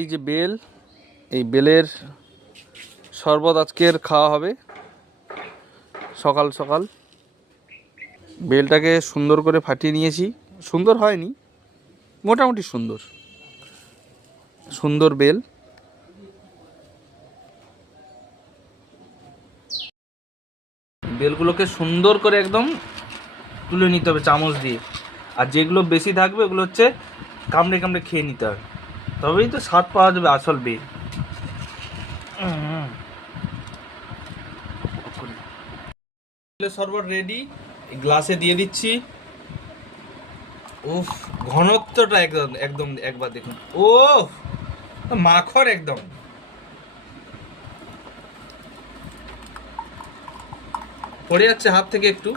এই যে বেল, এই বেলের শরবত আজকের খাওয়া হবে সকাল সকাল। বেলটাকে সুন্দর করে ফাটিয়ে নিয়েছি, সুন্দর হয়নি, মোটামুটি সুন্দর সুন্দর বেল। বেলগুলোকে সুন্দর করে একদম তুলে নিতে হবে চামচ দিয়ে, আর যেগুলো বেশি থাকবে ওগুলো হচ্ছে কামড়ে কামড়ে খেয়ে নিতে হবে, তবেই তো স্বাদ পাওয়া যাবে আসল বেল। শরবত রেডি, গ্লাসে দিয়ে দিচ্ছি। উফ, ঘনত্বটা একদম একদম একবার দেখুন, ও মাখন একদম। পড়ে যাচ্ছে হাত থেকে একটু,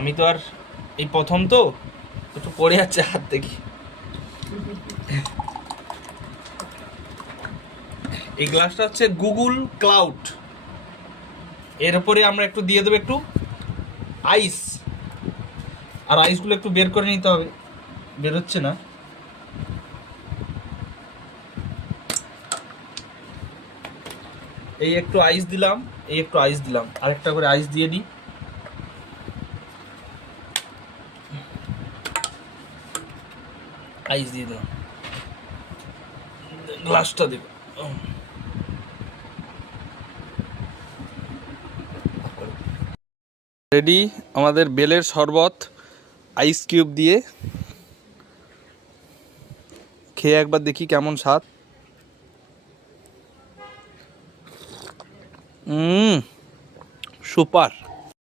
আমি তো আর এই প্রথম তো, একটু পড়ে যাচ্ছে হাত থেকে। এই গ্লাসটা হচ্ছে গুগল ক্লাউড, এর উপরে আমরা একটু দিয়ে দেবো একটু আইস, আর আইসগুলো একটু বের করে নিতে হবে, বের হচ্ছে না। এই একটু আইস দিলাম, এই একটু আইস দিলাম, আরেকটা করে আইস দিয়ে দিই। আইস দিয়ে দিলাম, গ্লাসটা দেব। রেডি আমাদের বেলের শরবত আইস কিউব দিয়ে, খেয়ে একবার দেখি কেমন স্বাদ। সুপার।